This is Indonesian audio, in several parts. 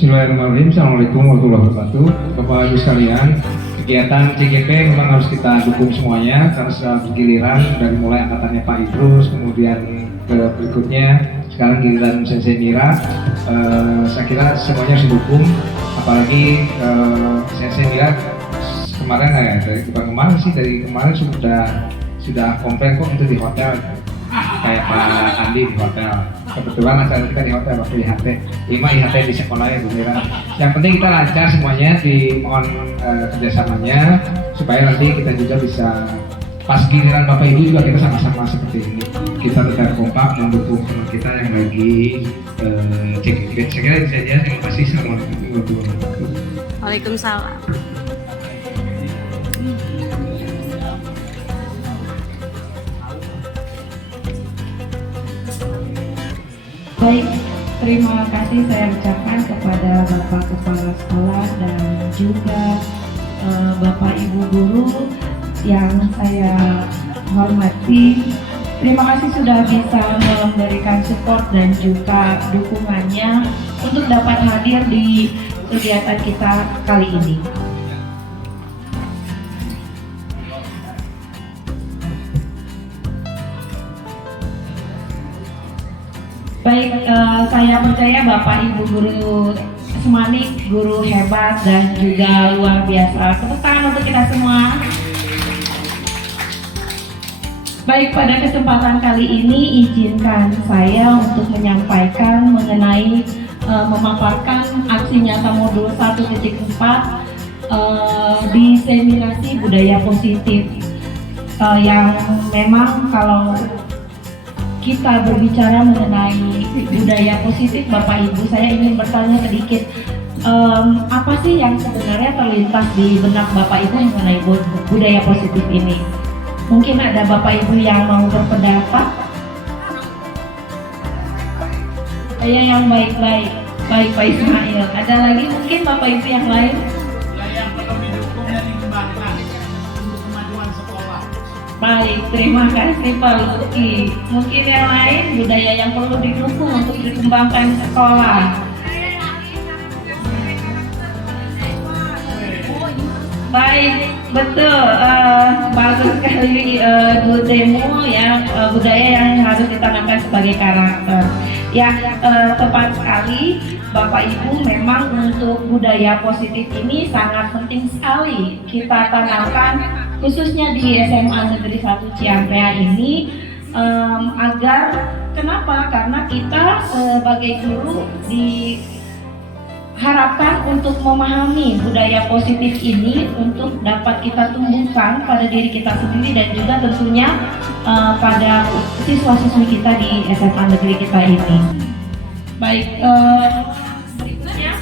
Bismillahirrahmanirrahim. Assalamualaikum warahmatullahi wabarakatuh. Bapak Ibu sekalian, kegiatan CGP memang harus kita dukung semuanya karena secara bergiliran dari mulai angkatannya Pak Idrus, kemudian ke berikutnya sekarang giliran Sensei Mira. Saya kira semuanya harus didukung, apalagi Sensei Mira kemarin dari kemarin sudah komplain kok untuk di hotel kayak Pak Andi di hotel. Kebetulan acara kita di hotel waktu IHT 5 IHT di sekolah ya Bu Mira. Yang penting kita lancar semuanya di kerjasamanya supaya nanti kita juga bisa pas giliran Bapak Ibu juga kita sama-sama seperti ini, kita tetap kompak mendukung teman kita yang lagi CGP. Saya kira itu saja. Terima kasih. Assalamualaikum warahmatullahi wabarakatuh. Waalaikumsalam. Baik, terima kasih saya ucapkan kepada Bapak Kepala Sekolah dan juga Bapak Ibu Guru yang saya hormati. Terima kasih sudah bisa memberikan support dan juga dukungannya untuk dapat hadir di kegiatan kita kali ini. Baik, saya percaya Bapak Ibu Guru Semanik, guru hebat dan juga luar biasa. Tepuk tangan untuk kita semua. Baik, pada kesempatan kali ini izinkan saya untuk menyampaikan mengenai memaparkan aksi nyata modul 1.4 diseminasi budaya positif yang memang kalau kita berbicara mengenai budaya positif, Bapak Ibu, saya ingin bertanya sedikit, apa sih yang sebenarnya terlintas di benak Bapak Ibu mengenai budaya positif ini? Mungkin ada Bapak Ibu yang mau berpendapat? Saya yang baik-baik, baik Pak Ismail. Ada lagi mungkin Bapak Ibu yang lain? Yang perlu didukung dan dikembangkan untuk kemajuan sekolah. Baik, terima kasih Pak Lutfi. Mungkin yang lain budaya yang perlu didukung untuk dikembangkan sekolah. Baik, betul. Bagus sekali Bu Demo ya, budaya yang harus ditanamkan sebagai karakter. Ya, tepat sekali Bapak Ibu, memang untuk budaya positif ini sangat penting sekali kita tanamkan khususnya di SMA Negeri 1 Ciampea ini, agar kenapa? Karena kita sebagai guru diharapkan untuk memahami budaya positif ini untuk dapat kita tumbuhkan pada diri kita sendiri dan juga tentunya pada siswa-siswi kita di SMA Negeri kita ini. Baik, berikutnya.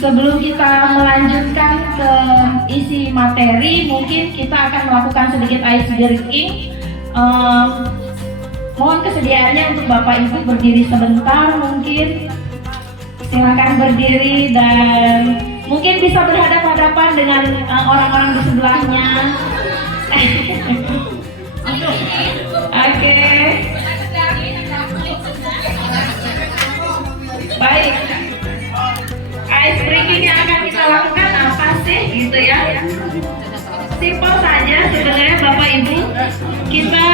Sebelum kita melanjutkan ke isi materi, mungkin kita akan melakukan sedikit ice breaking. Mohon kesediaannya untuk Bapak Ibu berdiri sebentar, mungkin silakan berdiri dan mungkin bisa berhadapan-hadapan dengan orang-orang di sebelahnya. Oke. Baik. Ice breaking yang akan kita lakukan apa sih gitu ya? Simpel saja sebenarnya Bapak Ibu. Kita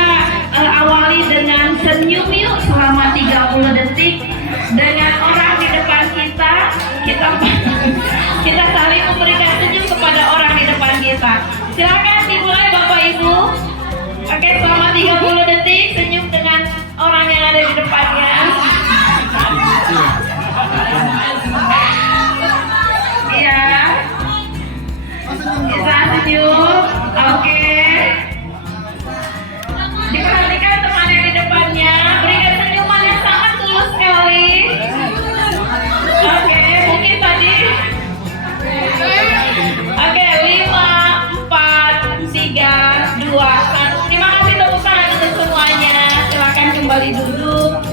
awali dengan senyum yuk selama 30 detik dengan orang di depan kita. Kita saling memberikan senyum kepada orang di depan kita. Silakan dimulai Bapak Ibu. Oke, selama 30 detik senyum dengan orang yang ada di depannya. Iya. Bisa senyum. Oke. Diperhatikan teman yang di depannya. Berikan senyuman yang sangat tulus sekali. Oke, mungkin tadi. Oke, 5, 4, 3, 2, 1. Terima kasih tepuk tangan untuk semuanya. Silakan kembali duduk.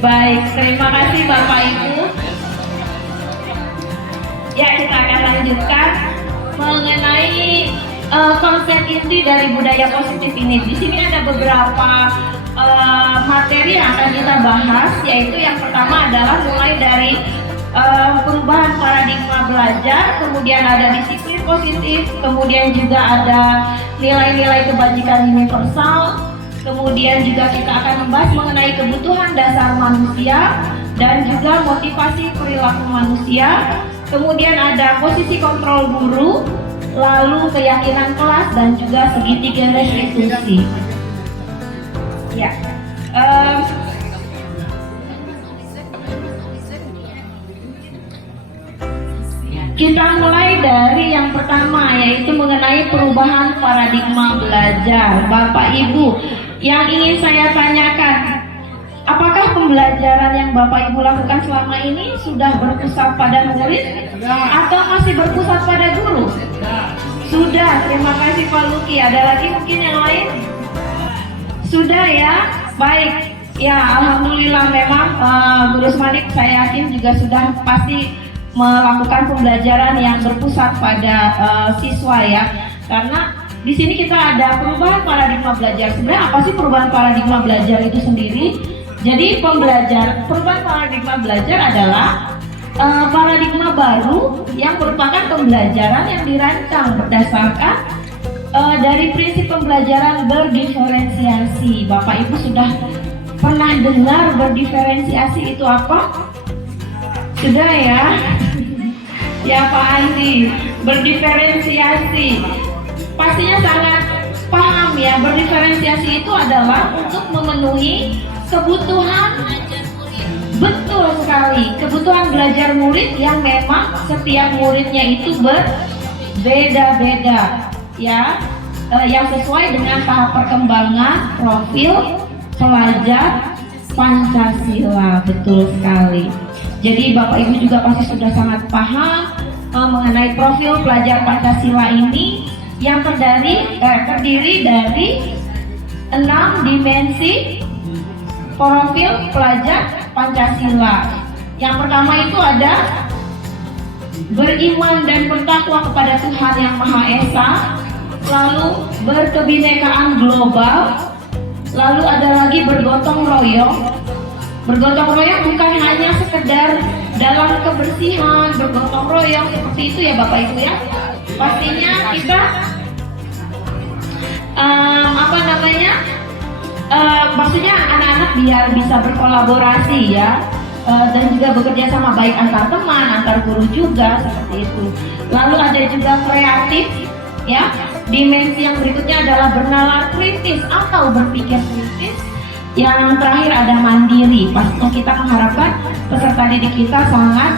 Baik, terima kasih Bapak Ibu. Ya, kita akan lanjutkan. mengenai konsep inti dari budaya positif ini. Di sini ada beberapa materi yang akan kita bahas, yaitu yang pertama adalah mulai dari perubahan paradigma belajar, kemudian ada disiplin positif, kemudian juga ada nilai-nilai kebajikan universal, kemudian juga kita akan membahas mengenai kebutuhan dasar manusia dan juga motivasi perilaku manusia, kemudian ada posisi kontrol guru, lalu keyakinan kelas dan juga segitiga restitusi. Ya. Kita mulai dari yang pertama, yaitu mengenai perubahan paradigma belajar. Bapak Ibu, yang ingin saya tanyakan, apakah pembelajaran yang Bapak Ibu lakukan selama ini sudah berpusat pada murid atau masih berpusat pada guru? Sudah, terima kasih Pak Luki. Ada lagi mungkin yang lain? Sudah ya, baik. Ya, alhamdulillah memang Guru Smanik saya yakin juga sudah pasti melakukan pembelajaran yang berpusat pada siswa ya, karena di sini kita ada perubahan paradigma belajar. Sebenarnya apa sih perubahan paradigma belajar itu sendiri? Jadi perubahan paradigma belajar adalah paradigma baru yang merupakan pembelajaran yang dirancang berdasarkan dari prinsip pembelajaran berdiferensiasi. Bapak Ibu sudah pernah dengar berdiferensiasi itu apa? Sudah ya? Ya Pak Andi, berdiferensiasi pastinya sangat paham ya. Berdiferensiasi itu adalah untuk memenuhi kebutuhan, betul sekali, kebutuhan belajar murid yang memang setiap muridnya itu berbeda-beda ya, yang sesuai dengan tahap perkembangan profil pelajar Pancasila. Betul sekali. Jadi Bapak Ibu juga pasti sudah sangat paham mengenai profil pelajar Pancasila ini yang terdiri dari 6 dimensi profil pelajar Pancasila. Yang pertama itu ada beriman dan bertakwa kepada Tuhan Yang Maha Esa, lalu berkebinekaan global, lalu ada lagi bergotong royong. Bergotong royong bukan hanya sekedar dalam kebersihan, bergotong royong seperti itu ya Bapak Ibu ya. Pastinya kita maksudnya anak-anak biar bisa berkolaborasi ya, dan juga bekerja sama baik antar teman, antar guru juga seperti itu. Lalu ada juga kreatif ya. Dimensi yang berikutnya adalah bernalar kritis atau berpikir kritis. Yang terakhir ada mandiri. Pastinya kita mengharapkan peserta didik kita sangat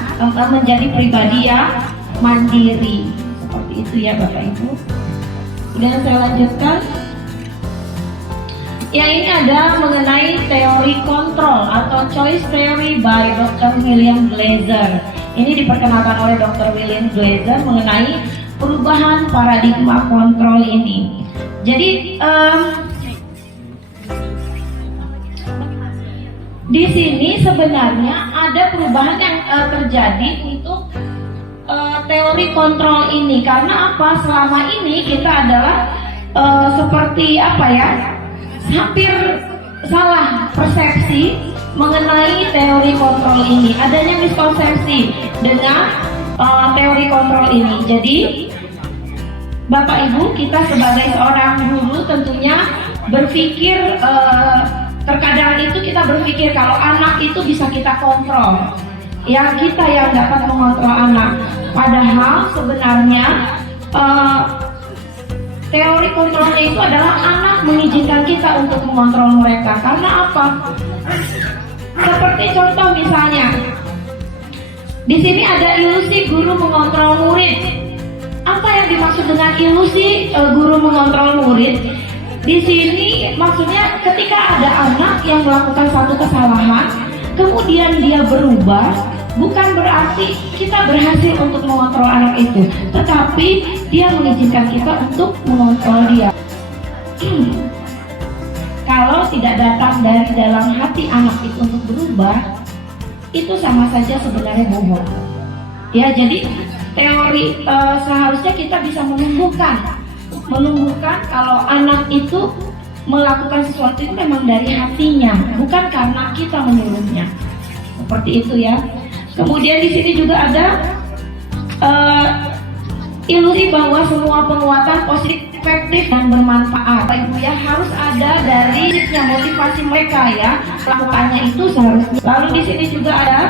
menjadi pribadi yang mandiri. Seperti itu ya Bapak Ibu. Kemudian saya lanjutkan. Yang ini ada mengenai teori kontrol atau choice theory by Dr. William Glaser. Ini diperkenalkan oleh Dr. William Glaser mengenai perubahan paradigma kontrol ini. Jadi di sini sebenarnya ada perubahan yang terjadi untuk teori kontrol ini. Karena apa? Selama ini kita adalah seperti apa ya? Hampir salah persepsi mengenai teori kontrol ini. Adanya miskonsepsi dengan teori kontrol ini. Jadi Bapak Ibu, kita sebagai seorang guru tentunya berpikir terkadang itu kita berpikir kalau anak itu bisa kita kontrol, ya kita yang dapat mengontrol anak. Padahal sebenarnya teori kontrolnya itu adalah anak mengizinkan kita untuk mengontrol mereka. Karena apa? Seperti contoh misalnya, di sini ada ilusi guru mengontrol murid. Apa yang dimaksud dengan ilusi guru mengontrol murid? Di sini maksudnya ketika ada anak yang melakukan satu kesalahan, kemudian dia berubah, bukan berarti kita berhasil untuk mengontrol anak itu, tetapi dia mengizinkan kita untuk mengontrol dia. Kalau tidak datang dari dalam hati anak itu untuk berubah, itu sama saja sebenarnya bohong. Ya, jadi teori seharusnya kita bisa menumbuhkan kalau anak itu melakukan sesuatu itu memang dari hatinya, bukan karena kita menyuruhnya. Seperti itu ya. Kemudian di sini juga ada ilusi bahwa semua penguatan positif, efektif dan bermanfaat. Bapak Ibu ya, harus ada dari motivasi mereka ya melakukannya itu seharusnya. Lalu di sini juga ada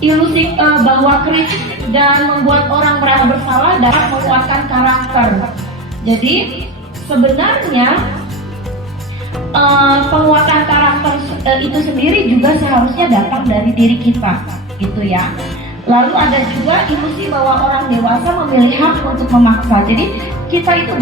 ilusi bahwa kritik dan membuat orang merasa bersalah dapat menguatkan karakter. Jadi sebenarnya penguatan karakter itu sendiri juga seharusnya datang dari diri kita, gitu ya. Lalu ada juga ilusi bahwa orang dewasa memiliki hak untuk memaksa. Jadi kita itu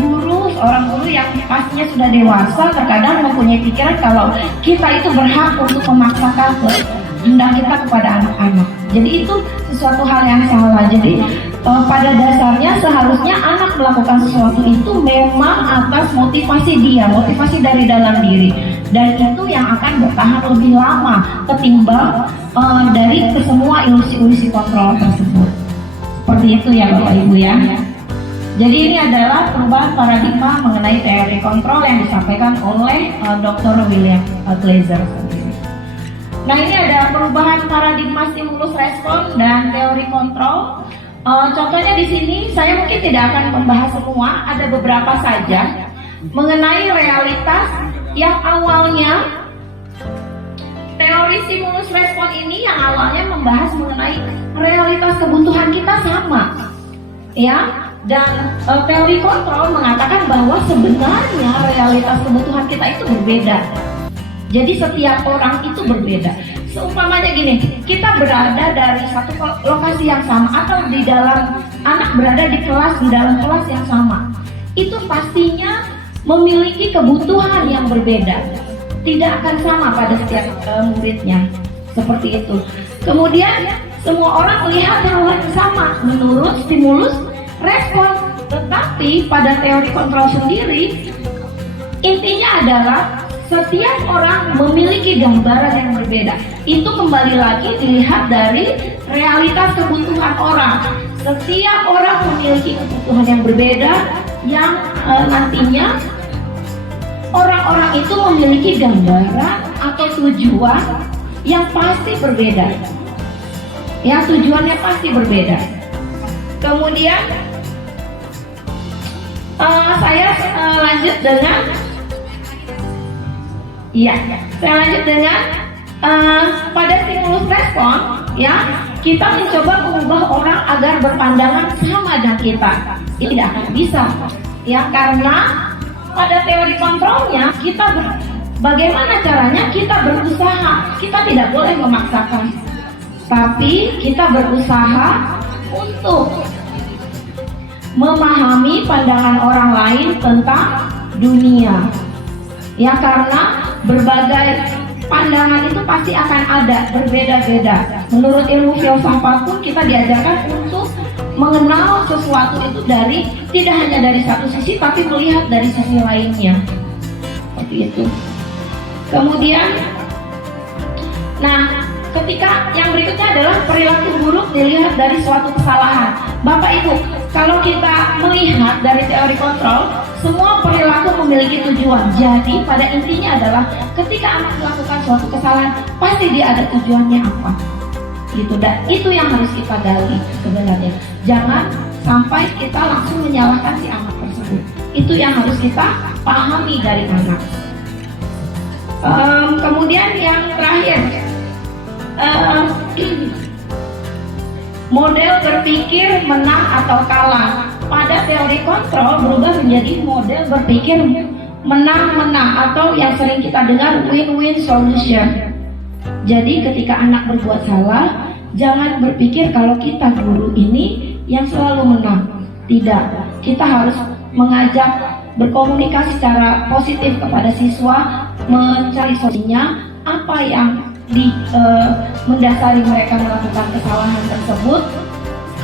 seorang guru yang pastinya sudah dewasa, terkadang mempunyai pikiran kalau kita itu berhak untuk memaksakan kehendak kita kepada anak-anak. Jadi itu sesuatu hal yang salah. Jadi pada dasarnya seharusnya anak melakukan sesuatu itu memang atas motivasi dia, motivasi dari dalam diri, dan itu yang akan bertahan lebih lama ketimbang dari semua ilusi-ilusi kontrol tersebut. Seperti itu ya Bapak Ibu ya. Jadi ini adalah perubahan paradigma mengenai teori kontrol yang disampaikan oleh Dr. William Glasser sendiri. Nah, ini ada perubahan paradigma stimulus respon dan teori kontrol. Contohnya di sini saya mungkin tidak akan membahas semua, ada beberapa saja mengenai realitas yang awalnya teori stimulus respon ini yang awalnya membahas mengenai realitas kebutuhan kita sama, ya. Dan teori kontrol mengatakan bahwa sebenarnya realitas kebutuhan kita itu berbeda. Jadi setiap orang itu berbeda. Seumpamanya gini, kita berada dari satu lokasi yang sama atau di dalam anak berada di dalam kelas yang sama. Itu pastinya memiliki kebutuhan yang berbeda. Tidak akan sama pada setiap muridnya. Seperti itu. Kemudian semua orang melihat hal yang sama menurut stimulus respon, tetapi pada teori kontrol sendiri intinya adalah setiap orang memiliki gambaran yang berbeda. Itu kembali lagi dilihat dari realitas kebutuhan orang. Setiap orang memiliki kebutuhan yang berbeda yang nantinya orang-orang itu memiliki gambaran atau tujuan yang pasti berbeda. Ya, tujuannya pasti berbeda. Kemudian saya lanjut dengan pada stimulus respon ya, kita mencoba mengubah orang agar berpandangan sama dengan kita. Ini tidak akan bisa ya, karena pada teori kontrolnya bagaimana caranya kita berusaha, kita tidak boleh memaksakan, tapi kita berusaha untuk memahami pandangan orang lain tentang dunia. Ya, karena berbagai pandangan itu pasti akan ada, berbeda-beda. Menurut ilmu filsafat pun kita diajarkan untuk mengenal sesuatu itu tidak hanya dari satu sisi, tapi melihat dari sisi lainnya. Seperti itu. Kemudian, ketika yang berikutnya adalah perilaku buruk dilihat dari suatu kesalahan. Bapak Ibu, kalau kita melihat dari teori kontrol, semua perilaku memiliki tujuan. Jadi pada intinya adalah ketika anak melakukan suatu kesalahan, pasti dia ada tujuannya apa. Gitu, dan itu yang harus kita gali sebenarnya. Jangan sampai kita langsung menyalahkan si anak tersebut. Itu yang harus kita pahami dari anak. Kemudian yang terakhir, model berpikir menang atau kalah. Pada teori kontrol berubah menjadi model berpikir menang-menang atau yang sering kita dengar win-win solution. Jadi ketika anak berbuat salah, jangan berpikir kalau kita guru ini yang selalu menang. Tidak, kita harus mengajak berkomunikasi secara positif kepada siswa, mencari solusinya, apa yang mendasari mereka melakukan kesalahan tersebut.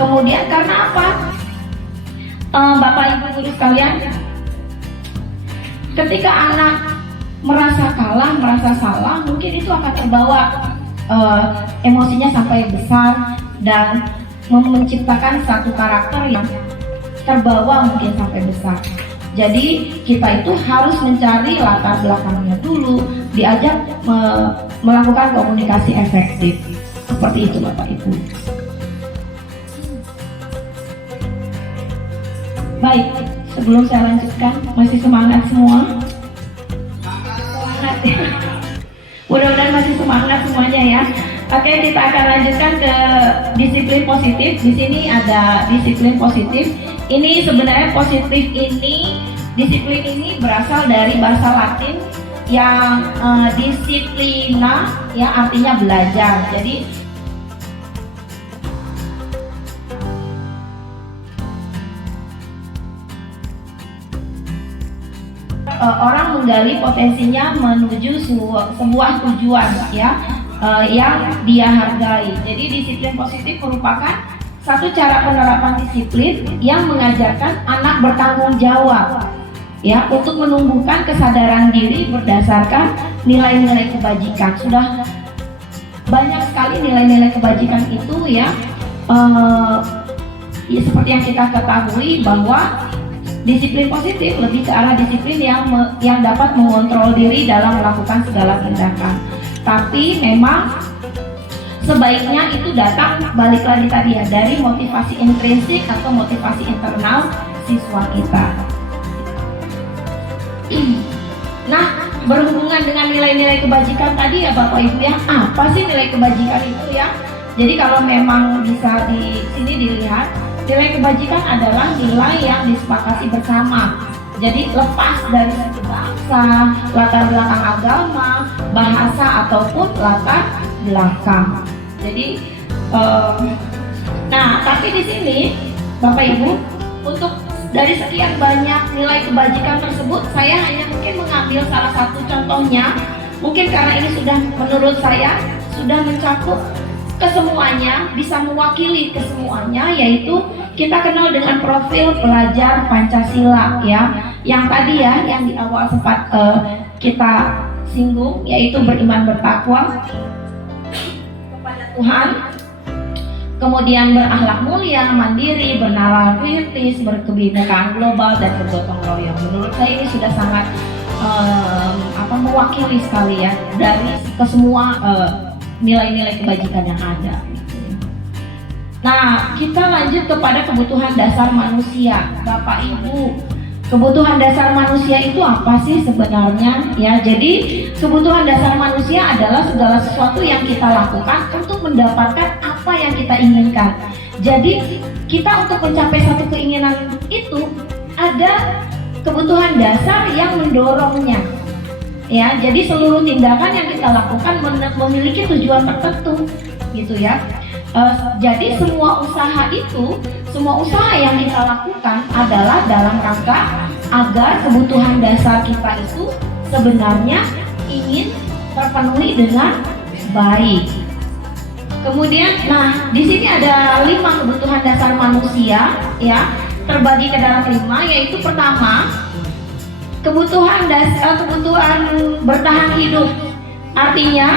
Kemudian karena apa? Bapak Ibu guru sekalian, ketika anak merasa kalah, merasa salah, mungkin itu akan terbawa emosinya sampai besar, dan menciptakan satu karakter yang terbawa mungkin sampai besar. Jadi kita itu harus mencari latar belakangnya dulu, diajak melakukan komunikasi efektif. Seperti itu Bapak Ibu. Baik, sebelum saya lanjutkan, masih semangat semua? Semangat ya. Mudah-mudahan masih semangat semuanya ya. Oke, kita akan lanjutkan ke disiplin positif. Di sini ada disiplin positif. Ini sebenarnya positif ini, disiplin ini berasal dari bahasa Latin yang disiplina ya artinya belajar. Jadi orang menggali potensinya menuju sebuah tujuan ya yang dia hargai. Jadi disiplin positif merupakan satu cara penerapan disiplin yang mengajarkan anak bertanggung jawab ya untuk menumbuhkan kesadaran diri berdasarkan nilai-nilai kebajikan. Sudah banyak sekali nilai-nilai kebajikan itu ya, ya seperti yang kita ketahui bahwa disiplin positif lebih ke arah disiplin yang dapat mengontrol diri dalam melakukan segala tindakan. Tapi memang sebaiknya itu datang balik lagi tadi ya dari motivasi intrinsik atau motivasi internal siswa kita. Nah, berhubungan dengan nilai-nilai kebajikan tadi ya Bapak Ibu ya, apa sih nilai kebajikan itu ya? Jadi kalau memang bisa di sini dilihat, nilai kebajikan adalah nilai yang disepakati bersama. Jadi lepas dari suku bangsa, latar belakang agama, bahasa ataupun latar belakang. Jadi, nah tapi di sini Bapak Ibu, untuk dari sekian banyak nilai kebajikan tersebut, saya hanya mungkin mengambil salah satu contohnya. Mungkin karena ini sudah menurut saya sudah mencakup kesemuanya, bisa mewakili kesemuanya, yaitu kita kenal dengan profil pelajar Pancasila ya, yang tadi ya, yang di awal sempat kita singgung, yaitu beriman bertakwa kepada Tuhan, kemudian berakhlak mulia, mandiri, bernalar kritis, berkebinekaan global, dan bergotong royong. Menurut saya ini sudah sangat mewakili sekali ya dari kesemua nilai-nilai kebajikan yang ada. Nah, kita lanjut kepada kebutuhan dasar manusia, Bapak Ibu. Kebutuhan dasar manusia itu apa sih sebenarnya? Ya, jadi kebutuhan dasar manusia adalah segala sesuatu yang kita lakukan untuk mendapatkan apa yang kita inginkan. Jadi kita untuk mencapai satu keinginan itu ada kebutuhan dasar yang mendorongnya. Ya, jadi seluruh tindakan yang kita lakukan memiliki tujuan tertentu, gitu ya. Jadi semua usaha yang kita lakukan adalah dalam rangka agar kebutuhan dasar kita itu sebenarnya ingin terpenuhi dengan baik. Kemudian, nah di sini ada 5 kebutuhan dasar manusia, ya, terbagi ke dalam 5, yaitu pertama kebutuhan bertahan hidup. Artinya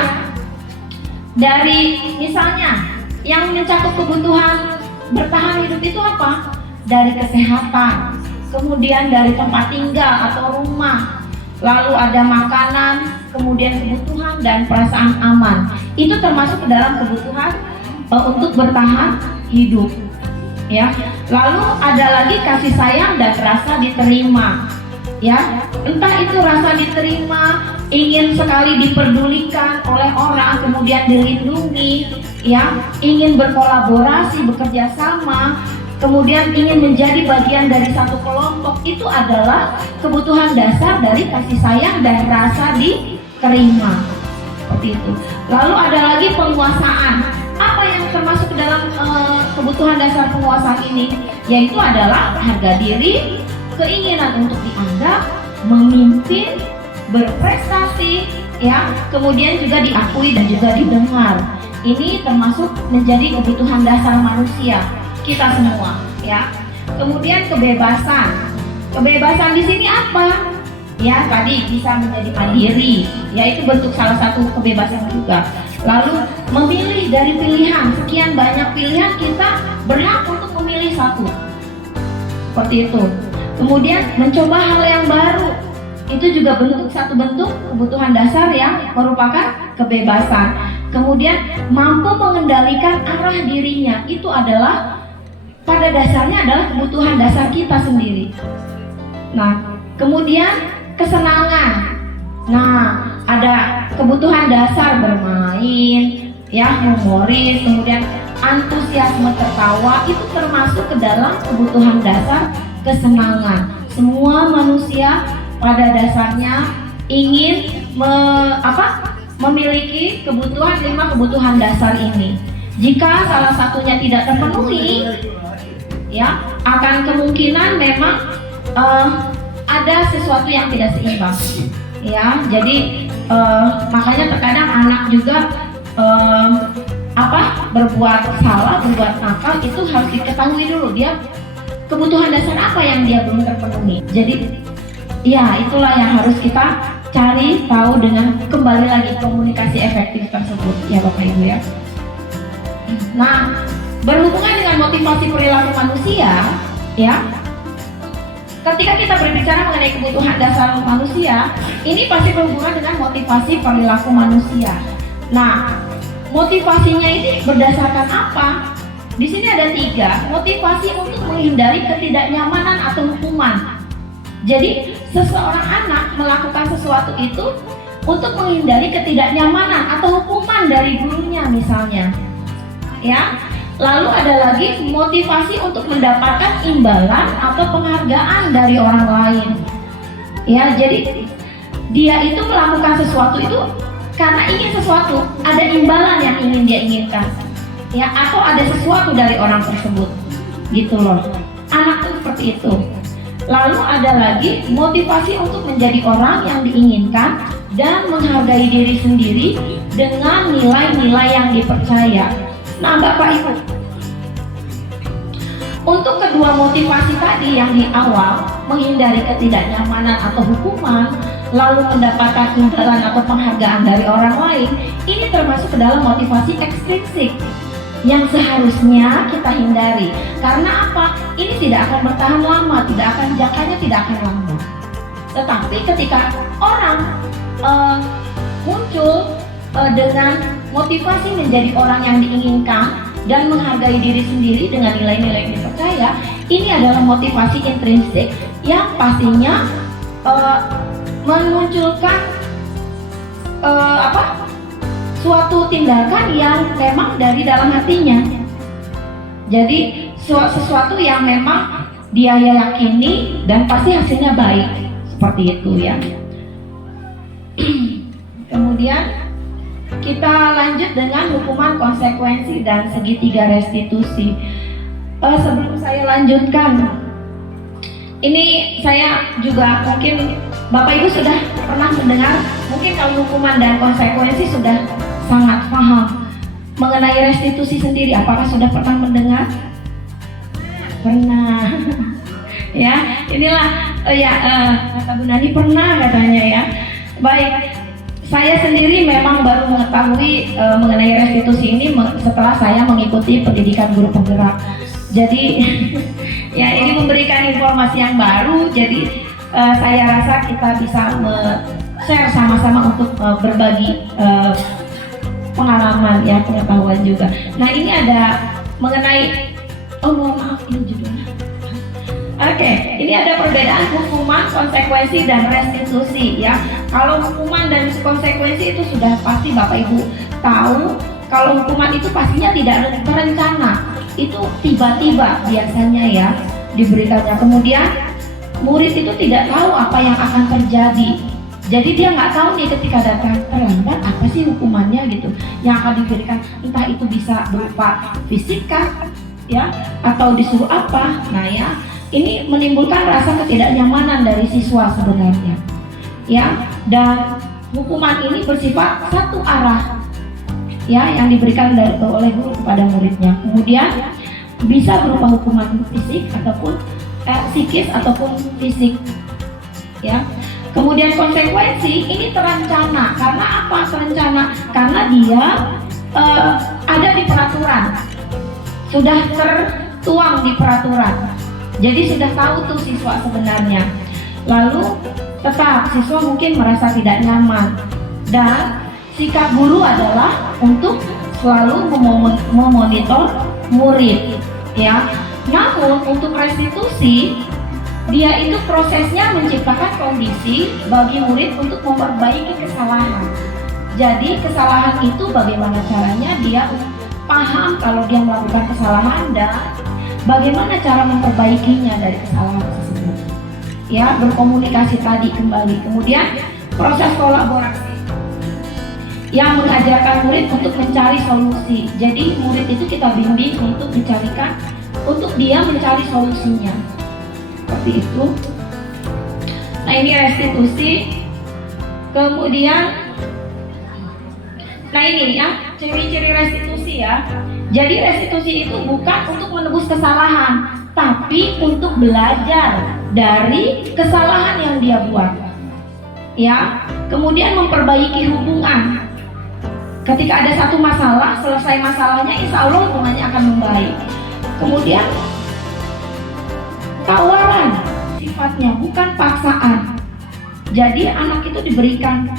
dari misalnya yang mencakup kebutuhan bertahan hidup itu apa? Dari kesehatan, kemudian dari tempat tinggal atau rumah, lalu ada makanan, kemudian kebutuhan dan perasaan aman. Itu termasuk ke dalam kebutuhan untuk bertahan hidup. Ya, lalu ada lagi kasih sayang dan rasa diterima. Ya, entah itu rasa diterima, ingin sekali diperdulikan oleh orang, kemudian dilindungi, ya, ingin berkolaborasi, bekerja sama, kemudian ingin menjadi bagian dari satu kelompok, itu adalah kebutuhan dasar dari kasih sayang dan rasa diterima. Seperti itu. Lalu ada lagi penguasaan. Apa yang termasuk ke dalam kebutuhan dasar penguasaan ini? Yaitu adalah harga diri, keinginan untuk dianggap, memimpin, berprestasi, ya, kemudian juga diakui dan juga didengar. Ini termasuk menjadi kebutuhan dasar manusia kita semua, ya. Kemudian kebebasan. Kebebasan di sini apa? Ya, tadi bisa menjadi mandiri, yaitu bentuk salah satu kebebasan juga. Lalu memilih dari pilihan, sekian banyak pilihan kita berhak untuk memilih satu. Seperti itu. Kemudian mencoba hal yang baru, itu juga satu bentuk kebutuhan dasar yang merupakan kebebasan. Kemudian mampu mengendalikan arah dirinya, itu adalah pada dasarnya adalah kebutuhan dasar kita sendiri. Nah, kemudian kesenangan. Nah, ada kebutuhan dasar bermain, ya, humoris, kemudian antusiasme tertawa, itu termasuk ke dalam kebutuhan dasar kesenangan. Semua manusia pada dasarnya ingin memiliki kebutuhan 5 kebutuhan dasar ini. Jika salah satunya tidak terpenuhi, ya, akan kemungkinan memang ada sesuatu yang tidak seimbang. Ya, jadi makanya terkadang anak juga berbuat salah, berbuat nakal, itu harus diketahui dulu dia kebutuhan dasar apa yang dia belum terpenuhi. Jadi ya, itulah yang harus kita cari tahu dengan kembali lagi komunikasi efektif tersebut, ya Bapak Ibu ya. Nah, berhubungan dengan motivasi perilaku manusia, ya. Ketika kita berbicara mengenai kebutuhan dasar manusia, ini pasti berhubungan dengan motivasi perilaku manusia. Nah, motivasinya ini berdasarkan apa? Di sini ada 3, motivasi untuk menghindari ketidaknyamanan atau hukuman. Jadi, seseorang anak melakukan sesuatu itu untuk menghindari ketidaknyamanan atau hukuman dari gurunya misalnya. Ya. Lalu ada lagi motivasi untuk mendapatkan imbalan atau penghargaan dari orang lain. Ya, jadi dia itu melakukan sesuatu itu karena ingin sesuatu, ada imbalan yang ingin dia inginkan. Ya, atau ada sesuatu dari orang tersebut. Gitu loh. Anak itu seperti itu. Lalu ada lagi motivasi untuk menjadi orang yang diinginkan dan menghargai diri sendiri dengan nilai-nilai yang dipercaya. Nah, Bapak Ibu, untuk kedua motivasi tadi yang di awal, menghindari ketidaknyamanan atau hukuman, lalu mendapatkan imbalan atau penghargaan dari orang lain, ini termasuk ke dalam motivasi ekstrinsik yang seharusnya kita hindari. Karena apa? Ini tidak akan bertahan lama, jangkanya tidak akan lama. Tetapi ketika orang muncul dengan motivasi menjadi orang yang diinginkan dan menghargai diri sendiri dengan nilai-nilai yang dipercaya, ini adalah motivasi intrinsik yang pastinya memunculkan suatu tindakan yang memang dari dalam hatinya. Jadi sesuatu yang memang dia yakini dan pasti hasilnya baik, seperti itu ya. Kemudian kita lanjut dengan hukuman konsekuensi dan segitiga restitusi. Sebelum saya lanjutkan, ini saya juga mungkin Bapak Ibu sudah pernah mendengar, mungkin kalau hukuman dan konsekuensi sudah sangat paham. Mengenai restitusi sendiri, apakah sudah pernah mendengar? Pernah. Ya, inilah kata Bu Nani pernah katanya ya. Baik. Saya sendiri memang baru mengetahui mengenai restitusi ini setelah saya mengikuti pendidikan guru penggerak. Jadi ya, ini memberikan informasi yang baru. Jadi saya rasa kita bisa share sama-sama untuk berbagi pengalaman ya, pengetahuan juga. Nah, ini ada mengenai mohon maaf, ini judulnya. Oke, ini ada perbedaan hukuman, konsekuensi, dan restitusi ya. Kalau hukuman dan konsekuensi itu sudah pasti Bapak Ibu tahu. Kalau hukuman itu pastinya tidak terencana, itu tiba-tiba biasanya ya diberikannya. Kemudian murid itu tidak tahu apa yang akan terjadi. Jadi dia nggak tahu nih ketika datang terlambat apa sih hukumannya gitu yang akan diberikan. Entah itu bisa berupa fisika ya, atau disuruh apa. Nah ya, ini menimbulkan rasa ketidaknyamanan dari siswa sebenarnya ya, dan hukuman ini bersifat satu arah ya, yang diberikan oleh guru kepada muridnya. Kemudian bisa berupa hukuman fisik ataupun psikis ataupun fisik ya. Kemudian konsekuensi ini terencana. Karena apa terencana? Karena dia ada di peraturan. sudah tertuang di peraturan. Jadi sudah tahu tuh siswa sebenarnya. Lalu tetap siswa mungkin merasa tidak nyaman, dan sikap guru adalah untuk selalu memonitor murid, ya. Namun untuk restitusi, dia itu prosesnya menciptakan kondisi bagi murid untuk memperbaiki kesalahan. Jadi kesalahan itu bagaimana caranya dia paham kalau dia melakukan kesalahan dan bagaimana cara memperbaikinya dari kesalahan tersebut. Ya, berkomunikasi tadi kembali. Kemudian proses kolaborasi yang mengajarkan murid untuk mencari solusi. Jadi murid itu kita bimbing untuk dia mencari solusinya. Seperti itu. Nah, ini restitusi. Kemudian, nah ini ya ciri-ciri restitusi ya. Jadi restitusi itu bukan untuk menebus kesalahan, tapi untuk belajar dari kesalahan yang dia buat. Ya, kemudian memperbaiki hubungan. Ketika ada satu masalah, selesai masalahnya, insya Allah hubungannya akan membaik. Kemudian tawaran sifatnya, bukan paksaan. Jadi anak itu diberikan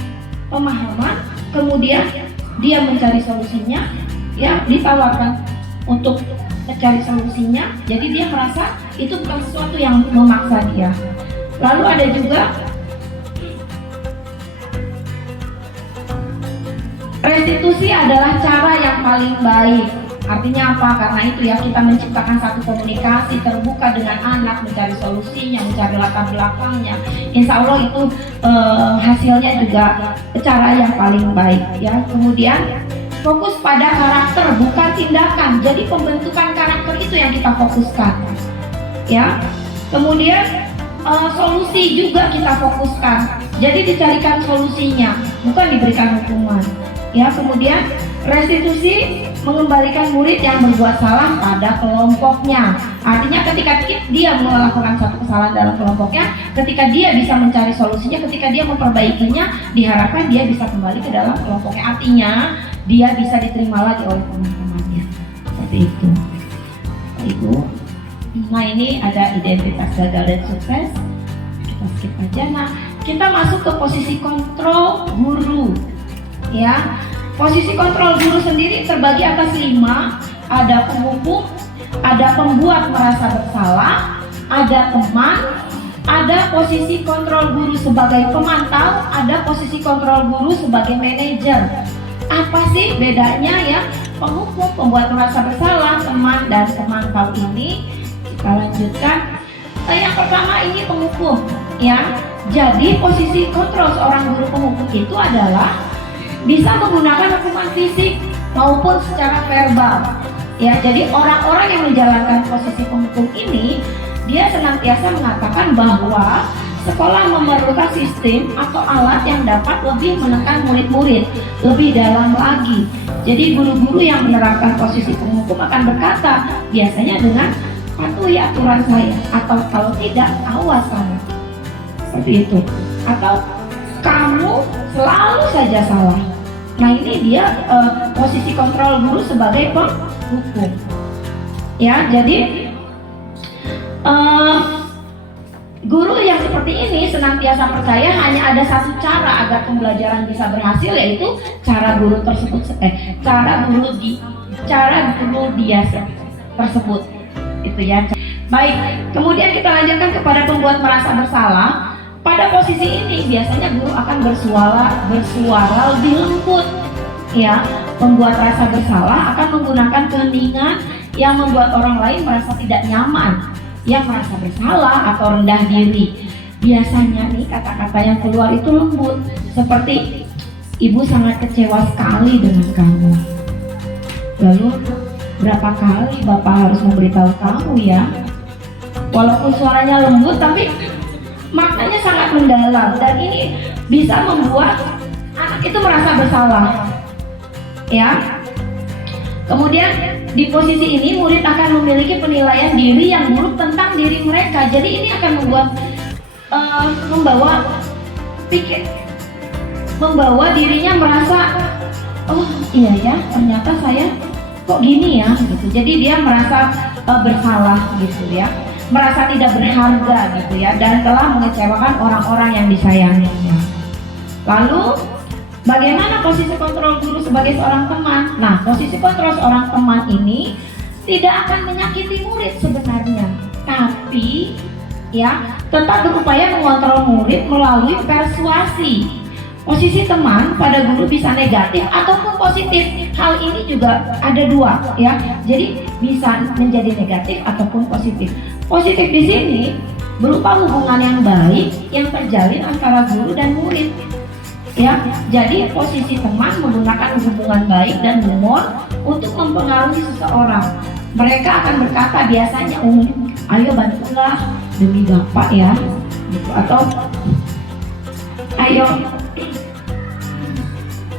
pemahaman, kemudian dia mencari solusinya, ya, ditawarkan untuk mencari solusinya. Jadi dia merasa itu bukan sesuatu yang memaksa dia. Lalu ada juga restitusi adalah cara yang paling baik. Artinya apa? Karena itu ya kita menciptakan satu komunikasi terbuka dengan anak, mencari solusinya, mencari latar belakangnya. Insya Allah itu hasilnya juga cara yang paling baik ya. Kemudian fokus pada karakter bukan tindakan. Jadi pembentukan karakter itu yang kita fokuskan ya. Kemudian solusi juga kita fokuskan. Jadi dicarikan solusinya, bukan diberikan hukuman ya. Kemudian restitusi mengembalikan murid yang berbuat salah pada kelompoknya. Artinya ketika dia melakukan satu kesalahan dalam kelompoknya, ketika dia bisa mencari solusinya, ketika dia memperbaikinya, diharapkan dia bisa kembali ke dalam kelompoknya. Artinya dia bisa diterima lagi oleh teman-temannya. Seperti itu. Ibu. Nah, ini ada identitas gagal dan sukses. Kita skip aja. Nah, kita masuk ke posisi kontrol guru. Ya. Posisi kontrol guru sendiri terbagi atas 5. Ada penghukum, ada pembuat merasa bersalah, ada teman, ada posisi kontrol guru sebagai pemantau, ada posisi kontrol guru sebagai manajer. Apa sih bedanya ya? Penghukum, pembuat merasa bersalah, teman, dan pemantau ini. Kita lanjutkan. Yang pertama ini penghukum ya. Jadi posisi kontrol seorang guru penghukum itu adalah bisa menggunakan hukuman fisik maupun secara verbal ya. Jadi orang-orang yang menjalankan posisi penghukum ini, dia senantiasa mengatakan bahwa sekolah memerlukan sistem atau alat yang dapat lebih menekan murid-murid lebih dalam lagi. Jadi guru-guru yang menerapkan posisi penghukum akan berkata biasanya dengan patuhi aturan saya, atau kalau tidak awas kamu, seperti itu, atau kamu selalu saja salah. Nah, ini dia posisi kontrol guru sebagai penghukum. Ya, jadi guru yang seperti ini senantiasa percaya hanya ada satu cara agar pembelajaran bisa berhasil, yaitu cara guru tersebut, cara guru dia tersebut. Itu ya. Baik, kemudian kita lanjutkan kepada pembuat merasa bersalah. Pada posisi ini biasanya guru akan bersuara lebih lembut ya. Pembuat rasa bersalah akan menggunakan keheningan yang membuat orang lain merasa tidak nyaman, yang merasa bersalah atau rendah diri. Biasanya nih kata-kata yang keluar itu lembut, seperti ibu sangat kecewa sekali dengan kamu. Lalu berapa kali bapak harus memberitahu kamu ya? Walaupun suaranya lembut tapi maknanya sangat mendalam, dan ini bisa membuat anak itu merasa bersalah ya. Kemudian di posisi ini murid akan memiliki penilaian diri yang buruk tentang diri mereka. Jadi ini akan membawa dirinya merasa, oh iya ya, ternyata saya kok gini ya gitu. Jadi dia merasa bersalah gitu ya, merasa tidak berharga gitu ya, dan telah mengecewakan orang-orang yang disayanginya. Lalu bagaimana posisi kontrol guru sebagai seorang teman? Nah, posisi kontrol seorang teman ini tidak akan menyakiti murid sebenarnya, tapi ya tetap berupaya mengontrol murid melalui persuasi. Posisi teman pada guru bisa negatif ataupun positif. Hal ini juga ada dua ya. Jadi bisa menjadi negatif ataupun positif. Positif di sini berupa hubungan yang baik yang terjalin antara guru dan murid. Ya, jadi posisi teman menggunakan hubungan baik dan humor untuk mempengaruhi seseorang. Mereka akan berkata biasanya, ayo bantulah demi bapak ya, gitu. Atau ayo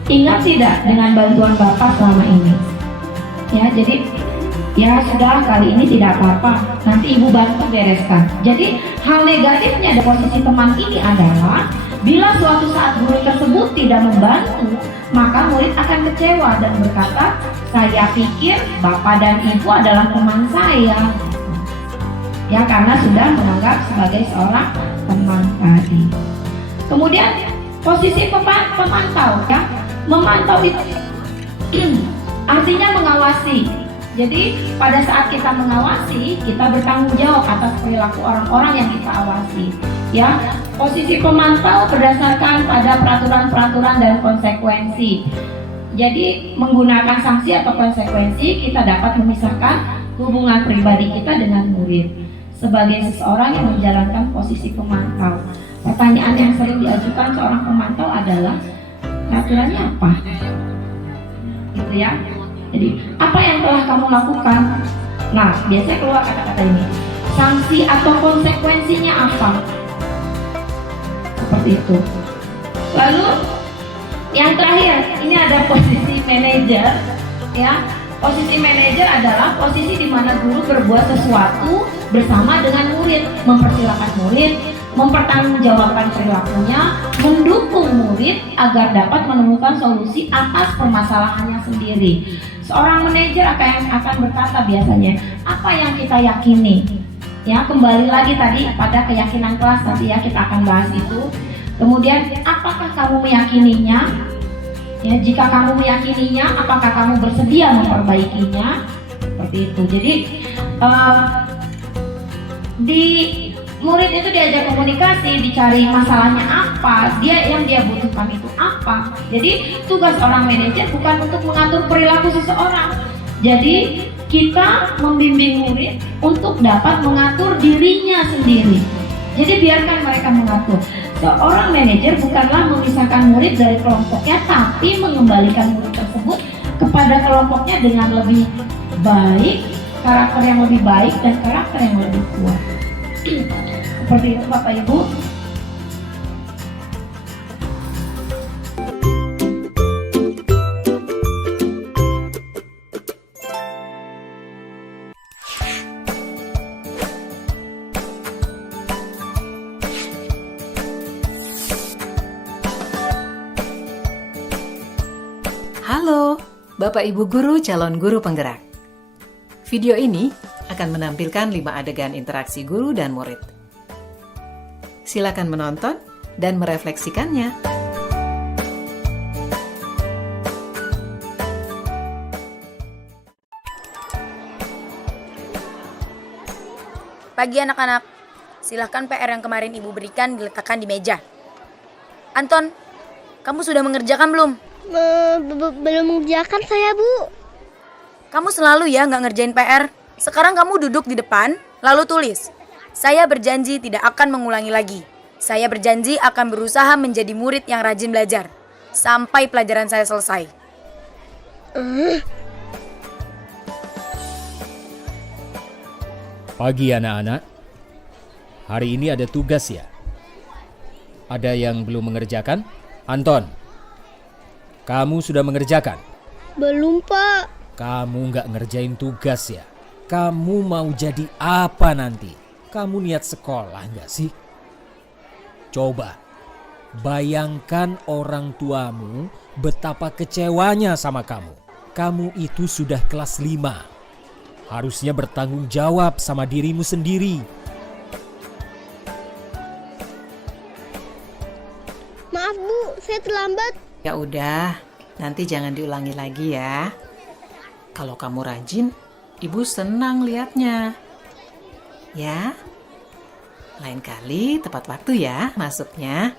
ingat tidak dengan bantuan bapak selama ini. Ya, jadi ya sudah, kali ini tidak apa-apa, nanti ibu bantu bereskan. Jadi hal negatifnya dari posisi teman ini adalah bila suatu saat guru tersebut tidak membantu, maka murid akan kecewa dan berkata, saya pikir bapak dan ibu adalah teman saya. Ya, karena sudah menganggap sebagai seorang teman tadi. Kemudian posisi pemantau ya. Memantau itu artinya mengawasi. Jadi pada saat kita mengawasi, kita bertanggung jawab atas perilaku orang-orang yang kita awasi. Ya, posisi pemantau berdasarkan pada peraturan-peraturan dan konsekuensi. Jadi menggunakan sanksi atau konsekuensi, kita dapat memisahkan hubungan pribadi kita dengan murid. Sebagai seseorang yang menjalankan posisi pemantau, pertanyaan yang sering diajukan seorang pemantau adalah, peraturannya apa? Gitu ya. Jadi apa yang telah kamu lakukan? Nah, biasanya keluar kata-kata ini. Sanksi atau konsekuensinya apa? Seperti itu. Lalu yang terakhir, ini ada posisi manajer ya. Posisi manajer adalah posisi di mana guru berbuat sesuatu bersama dengan murid, mempersilahkan murid, mempertanggungjawabkan perilakunya, mendukung murid agar dapat menemukan solusi atas permasalahannya sendiri. Seorang manajer akan berkata biasanya, apa yang kita yakini? Ya, kembali lagi tadi pada keyakinan kelas, nanti ya kita akan bahas itu. Kemudian, apakah kamu meyakininya? Ya, jika kamu meyakininya, apakah kamu bersedia memperbaikinya? Seperti itu. Jadi di murid itu diajak komunikasi, dicari masalahnya apa, yang dia butuhkan itu apa. Jadi tugas orang manajer bukan untuk mengatur perilaku seseorang. Jadi kita membimbing murid untuk dapat mengatur dirinya sendiri. Jadi biarkan mereka mengatur. Seorang manajer bukanlah memisahkan murid dari kelompoknya, tapi mengembalikan murid tersebut kepada kelompoknya dengan lebih baik, karakter yang lebih baik dan karakter yang lebih kuat. Seperti itu Bapak Ibu. Halo, Bapak Ibu Guru calon guru penggerak. Video ini akan menampilkan 5 adegan interaksi guru dan murid. Silakan menonton dan merefleksikannya. Pagi anak-anak, silahkan PR yang kemarin Ibu berikan diletakkan di meja. Anton, kamu sudah mengerjakan belum? Belum mengerjakan saya, Bu. Kamu selalu ya nggak ngerjain PR. Sekarang kamu duduk di depan, lalu tulis. Saya berjanji tidak akan mengulangi lagi. Saya berjanji akan berusaha menjadi murid yang rajin belajar. Sampai pelajaran saya selesai. Pagi anak-anak. Hari ini ada tugas ya? Ada yang belum mengerjakan? Anton, kamu sudah mengerjakan? Belum, Pak. Kamu nggak ngerjain tugas ya? Kamu mau jadi apa nanti? Kamu niat sekolah nggak sih? Coba, bayangkan orang tuamu betapa kecewanya sama kamu kamu itu sudah kelas 5. Harusnya bertanggung jawab sama dirimu sendiri. Maaf Bu, saya terlambat. Ya udah, nanti jangan diulangi lagi ya. Kalau kamu rajin, Ibu senang lihatnya. Ya, lain kali tepat waktu ya masuknya.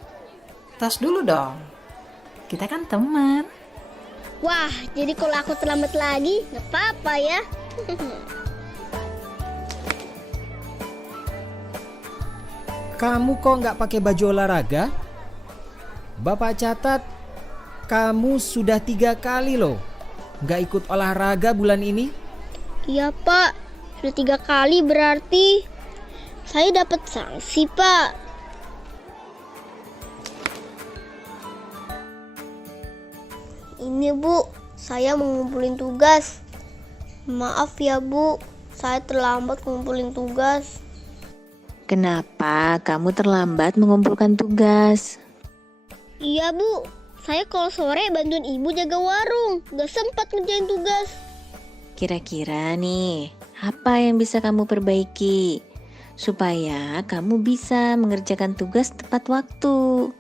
Tos dulu dong. Kita kan teman. Wah, jadi kalau aku terlambat lagi, nggak apa-apa ya. Kamu kok nggak pakai baju olahraga? Bapak catat, kamu sudah 3 kali loh nggak ikut olahraga bulan ini. Iya Pak, sudah 3 kali berarti saya dapat sanksi Pak. Ini Bu, saya mau ngumpulin tugas. Maaf ya Bu, saya terlambat ngumpulin tugas. Kenapa kamu terlambat mengumpulkan tugas? Iya Bu, saya kalau sore bantuin ibu jaga warung, gak sempat ngerjain tugas. Kira-kira nih, apa yang bisa kamu perbaiki supaya kamu bisa mengerjakan tugas tepat waktu?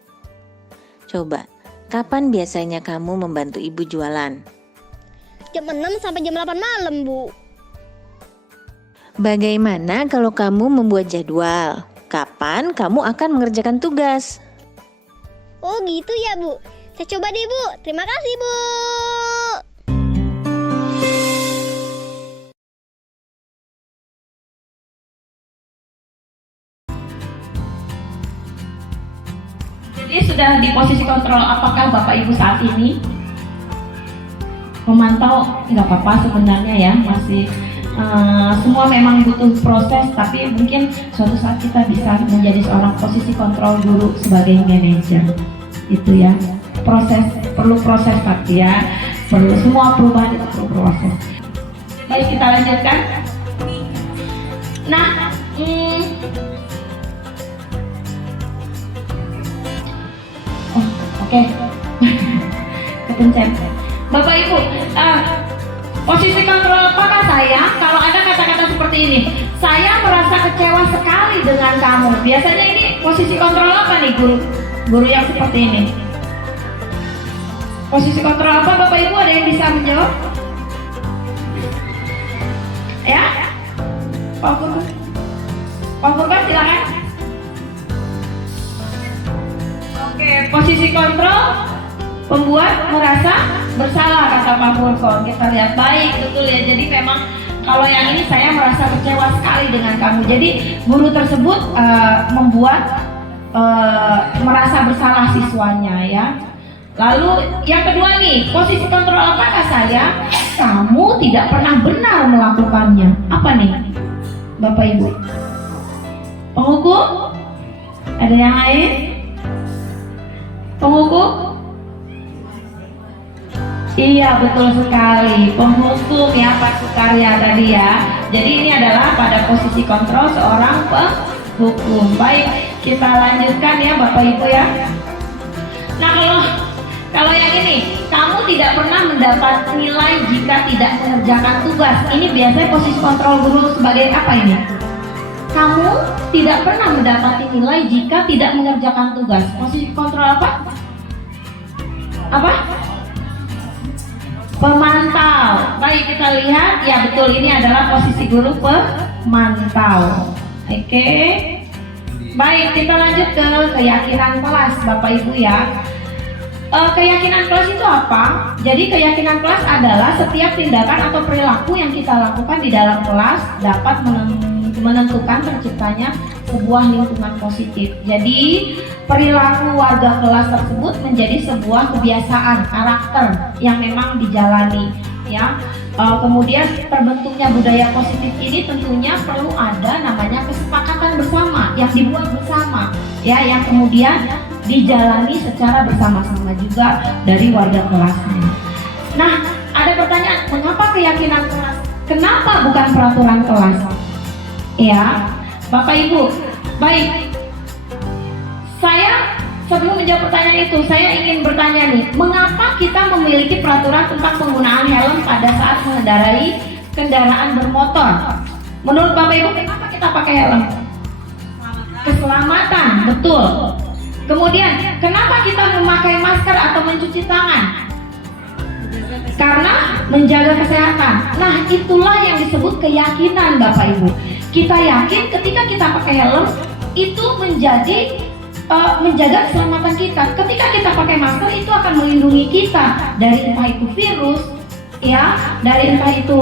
Coba, kapan biasanya kamu membantu ibu jualan? Jam 6 sampai jam 8 malam Bu. Bagaimana kalau kamu membuat jadwal? Kapan kamu akan mengerjakan tugas? Oh gitu ya Bu, saya coba deh Bu, terima kasih Bu. Jadi sudah di posisi kontrol apakah Bapak Ibu saat ini memantau? Nggak apa-apa sebenarnya ya, masih semua memang butuh proses, tapi mungkin suatu saat kita bisa menjadi seorang posisi kontrol guru sebagai manajer. Itu ya, perlu proses tapi ya, perlu semua perubahan itu perlu proses. Baik, kita lanjutkan. Nah, oke. Kepencet. Bapak Ibu, posisi kontrol apakah saya? Kalau ada kata-kata seperti ini, saya merasa kecewa sekali dengan kamu. Biasanya ini posisi kontrol apa nih guru yang seperti ini? Posisi kontrol apa Bapak Ibu, ada yang bisa menjawab? Ya? Pak Furkan silakan. Oke, posisi kontrol pembuat merasa bersalah kata Pak Furkon. Kita lihat baik, betul ya. Jadi memang kalau yang ini saya merasa kecewa sekali dengan kamu. Jadi guru tersebut membuat merasa bersalah siswanya ya. Lalu yang kedua nih, posisi kontrol apakah saya? Kamu tidak pernah benar melakukannya. Apa nih Bapak Ibu? Penghukum? Ada yang lain? Penghukum? Iya betul sekali, penghukum ya Pak Sukarya tadi ya. Jadi ini adalah pada posisi kontrol seorang penghukum. Baik, kita lanjutkan ya Bapak Ibu ya. Nah kalau yang ini, kamu tidak pernah mendapat nilai jika tidak mengerjakan tugas. Ini biasanya posisi kontrol guru sebagai apa ini? Kamu tidak pernah mendapati nilai jika tidak mengerjakan tugas. Posisi kontrol apa? Apa? Pemantau. Baik, kita lihat. Ya betul, ini adalah posisi guru pemantau. Oke. Baik, kita lanjut ke keyakinan kelas Bapak Ibu ya. Keyakinan kelas itu apa? Jadi keyakinan kelas adalah setiap tindakan atau perilaku yang kita lakukan di dalam kelas dapat menentukan terciptanya sebuah lingkungan positif. Jadi perilaku warga kelas tersebut menjadi sebuah kebiasaan karakter yang memang dijalani ya. Kemudian terbentuknya budaya positif ini tentunya perlu ada namanya kesepakatan bersama yang dibuat bersama ya, yang kemudian dijalani secara bersama-sama juga dari warga kelasnya. Nah, ada pertanyaan, mengapa keyakinan kelas? Kenapa bukan peraturan kelas? Ya, Bapak Ibu, baik. sebelum menjawab pertanyaan itu, saya ingin bertanya nih, mengapa kita memiliki peraturan tentang penggunaan helm pada saat mengendarai kendaraan bermotor? Menurut Bapak Ibu, kenapa kita pakai helm? Keselamatan, betul. Kemudian, kenapa kita memakai masker atau mencuci tangan? Karena menjaga kesehatan. Nah, itulah yang disebut keyakinan Bapak Ibu. Kita yakin ketika kita pakai helm itu menjaga keselamatan kita. Ketika kita pakai masker itu akan melindungi kita dari entah itu virus, ya, dari entah itu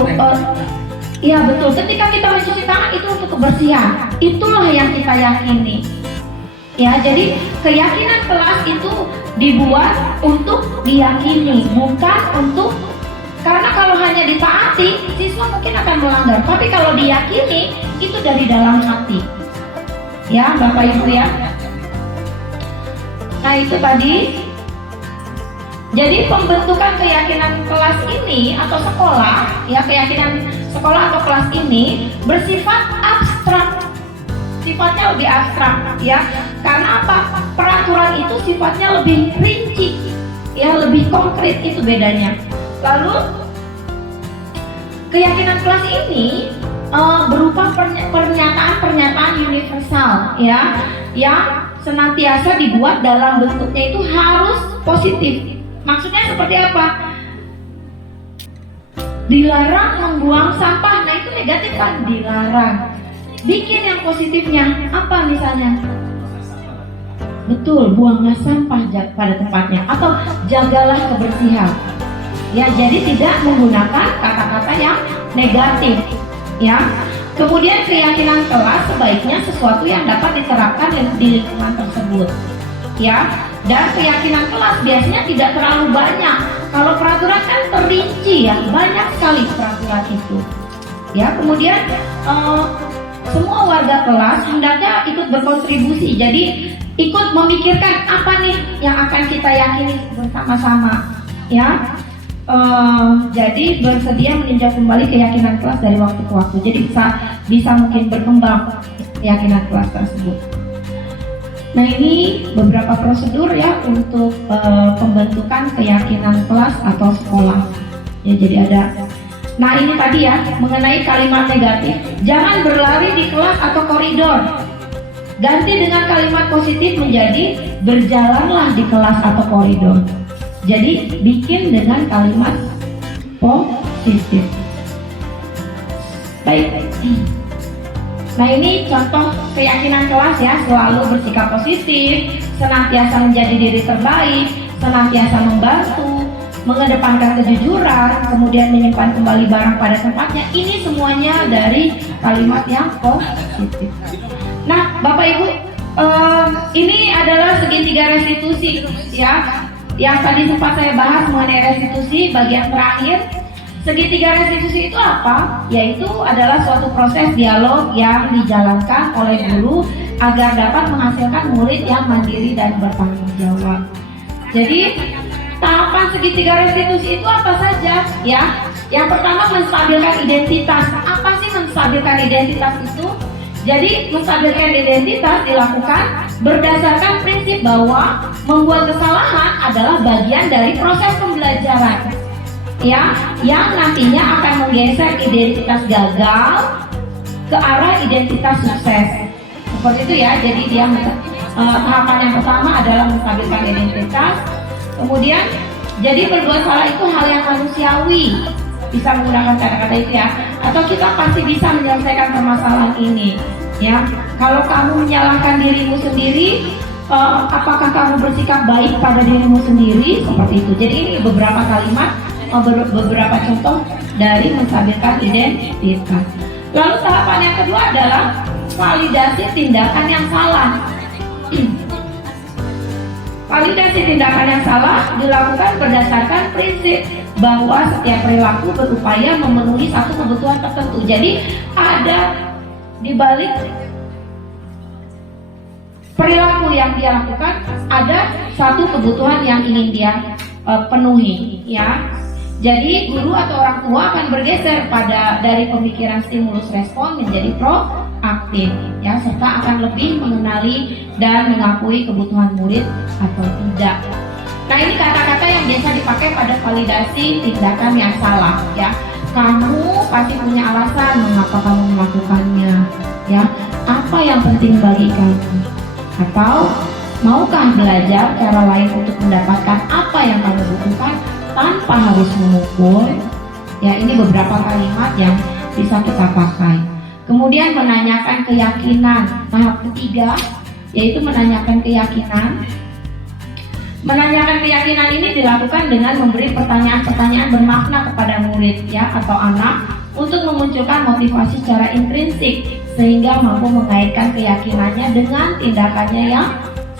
ya betul. Ketika kita mencuci tangan itu untuk kebersihan. Itulah yang kita yakini. Ya, jadi keyakinan kelas itu dibuat untuk diyakini, bukan untuk, karena kalau hanya ditaati, siswa mungkin akan melanggar. Tapi kalau diyakini, itu dari dalam hati. Ya, Bapak Ibu ya. Nah, itu tadi. Jadi pembentukan keyakinan kelas ini atau sekolah, ya, keyakinan sekolah atau kelas ini bersifat abstrak. Sifatnya lebih abstrak, ya. Karena apa? Peraturan itu sifatnya lebih rinci, ya, lebih konkret, itu bedanya. Lalu keyakinan kelas ini berupa pernyataan-pernyataan universal, ya, yang senantiasa dibuat dalam bentuknya itu harus positif. Maksudnya seperti apa? Dilarang membuang sampah, nah itu negatif kan? Dilarang. Bikin yang positifnya apa misalnya? Betul, buanglah sampah pada tempatnya atau jagalah kebersihan. Ya, jadi tidak menggunakan kata-kata yang negatif, ya. Kemudian keyakinan kelas sebaiknya sesuatu yang dapat diterapkan di lingkungan tersebut, ya. Dan keyakinan kelas biasanya tidak terlalu banyak. Kalau peraturan kan terinci, ya, banyak sekali peraturan itu. Ya, kemudian semua warga kelas hendaknya ikut berkontribusi. Jadi ikut memikirkan apa nih yang akan kita yakini bersama-sama, ya. Jadi bersedia meninjau kembali keyakinan kelas dari waktu ke waktu. Jadi bisa mungkin berkembang keyakinan kelas tersebut. Nah, ini beberapa prosedur ya untuk pembentukan keyakinan kelas atau sekolah. Ya, jadi ada. Nah, ini tadi ya mengenai kalimat negatif. Jangan berlari di kelas atau koridor. Ganti dengan kalimat positif menjadi berjalanlah di kelas atau koridor. Jadi bikin dengan kalimat positif. Baik. Nah, ini contoh keyakinan kelas ya, selalu bersikap positif, senantiasa menjadi diri terbaik, senantiasa membantu, mengedepankan kejujuran, kemudian menyimpan kembali barang pada tempatnya. Ini semuanya dari kalimat yang positif. Nah, Bapak Ibu, ini adalah segitiga restitusi ya. Yang tadi sempat saya bahas mengenai restitusi bagian terakhir. Segitiga restitusi itu apa? Yaitu adalah suatu proses dialog yang dijalankan oleh guru agar dapat menghasilkan murid yang mandiri dan bertanggung jawab. Jadi tahapan segitiga restitusi itu apa saja? Ya, yang pertama menstabilkan identitas. Apa sih menstabilkan identitas itu? Jadi menstabilkan identitas dilakukan berdasarkan prinsip bahwa membuat kesalahan adalah bagian dari proses pembelajaran, ya, yang nantinya akan menggeser identitas gagal ke arah identitas sukses. Seperti itu ya. Jadi dia tahapan yang pertama adalah menstabilkan identitas. Kemudian jadi berbuat salah itu hal yang manusiawi, bisa menggunakan kata-kata itu ya. Atau kita pasti bisa menyelesaikan permasalahan ini, ya. Kalau kamu menyalahkan dirimu sendiri, apakah kamu bersikap baik pada dirimu sendiri? Seperti itu. Jadi ini beberapa kalimat, beberapa contoh dari menstabilkan identitas. Lalu tahapan yang kedua adalah validasi tindakan yang salah. Validasi tindakan yang salah dilakukan berdasarkan prinsip bahwa setiap perilaku berupaya memenuhi satu kebutuhan tertentu. Jadi ada di balik perilaku yang dia lakukan ada satu kebutuhan yang ingin dia penuhi, ya. Jadi guru atau orang tua akan bergeser dari pemikiran stimulus respon menjadi aktif ya, serta akan lebih mengenali dan mengakui kebutuhan murid atau tidak. Nah, ini kata-kata yang biasa dipakai pada validasi tindakan yang salah ya. Kamu pasti punya alasan mengapa kamu melakukannya ya. Apa yang penting bagi kamu? Atau maukah belajar cara lain untuk mendapatkan apa yang kamu butuhkan tanpa harus memukul? Ya, ini beberapa kalimat yang bisa kita pakai. Kemudian menanyakan keyakinan. Tahap ketiga yaitu menanyakan keyakinan. Menanyakan keyakinan ini dilakukan dengan memberi pertanyaan-pertanyaan bermakna kepada murid ya atau anak untuk memunculkan motivasi secara intrinsik sehingga mampu mengaitkan keyakinannya dengan tindakannya yang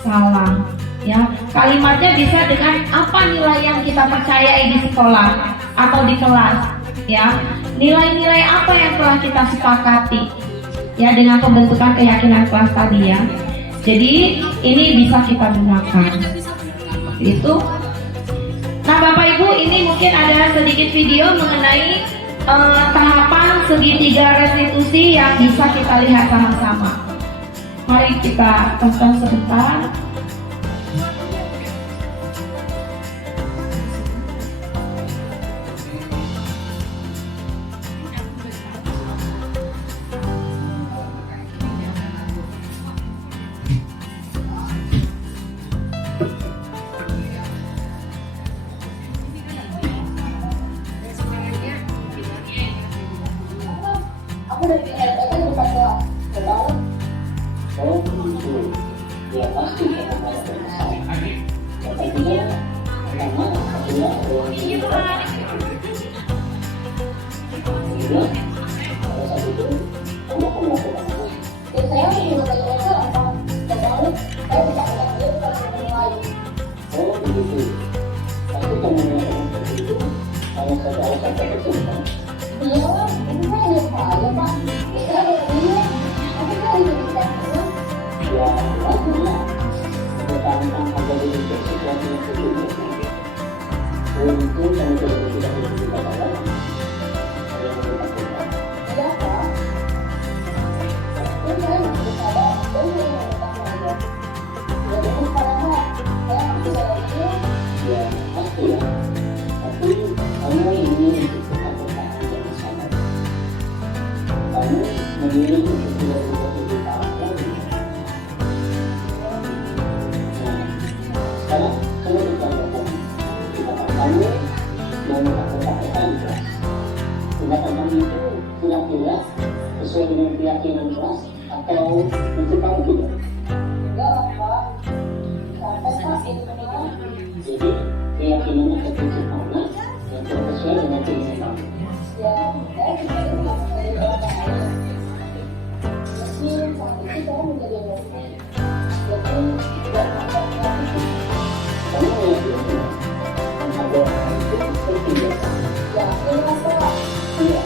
salah. Ya, kalimatnya bisa dengan apa nilai yang kita percayai di sekolah atau di kelas. Ya, nilai-nilai apa yang telah kita sepakati. Ya, dengan pembentukan keyakinan kelas tadi ya. Jadi ini bisa kita gunakan. Itu. Nah, Bapak Ibu, ini mungkin ada sedikit video mengenai tahapan segitiga restitusi yang bisa kita lihat sama-sama. Mari kita tonton sebentar. Sesuai dengan keyakinan kelas atau itu kamu tidak? Enggak lah Pak. Jadi keyakinannya ke prinsip mana yang tidak sesuai dengan prinsip kamu? Ya, saya bisa menjadi orang lain. Jadi saat itu saya menjadi orang lain. Jadi tidak ada kreatif. Kamu meyakini ada orang itu penting ya? Ya, iya Pak. Iya.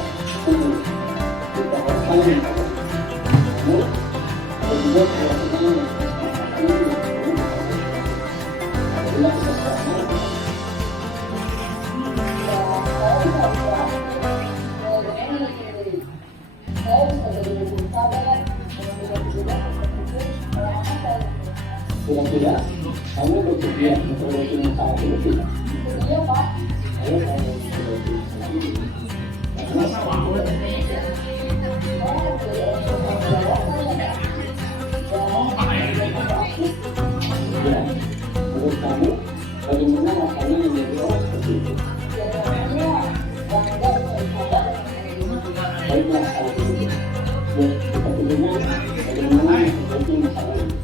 Kira-kira kamu bersedia memperbaiki masalah itu tidak? Iya Pak. Ayo kamu memperbaiki masalah ini. Ya, menurut kamu bagaimana rasanya menjadi orang seperti itu? Baiklah kalau begitu. Ya, kita dengar bagaimana memperbaiki masalah ini.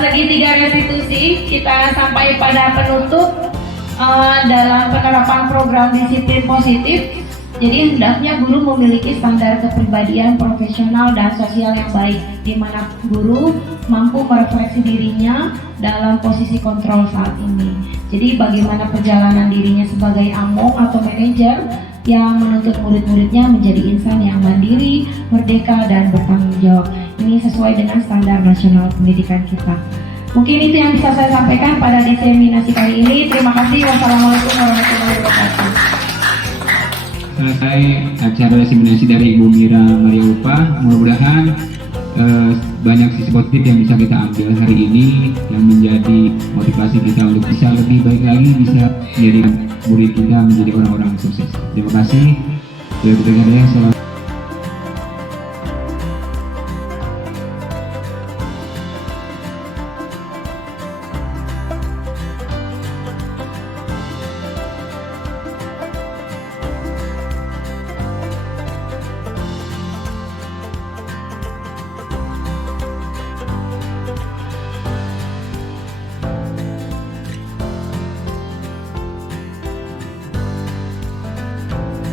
Segitiga restitusi kita sampai pada penutup dalam penerapan program disiplin positif. Jadi hendaknya guru memiliki standar kepribadian profesional dan sosial yang baik, di mana guru mampu merefleksi dirinya dalam posisi kontrol saat ini. Jadi bagaimana perjalanan dirinya sebagai among atau manajer yang menuntut murid-muridnya menjadi insan yang mandiri, merdeka, dan bertanggung jawab. Ini sesuai dengan standar nasional pendidikan kita. Mungkin itu yang bisa saya sampaikan pada diseminasi kali ini. Terima kasih. Wassalamualaikum warahmatullahi wabarakatuh. Selesai acara diseminasi dari Ibu Mira Maria Upa. Mudah-mudahan banyak sisi positif yang bisa kita ambil hari ini, yang menjadi motivasi kita untuk bisa lebih baik lagi, bisa menjadi murid kita menjadi orang-orang sukses. Terima kasih. Selamat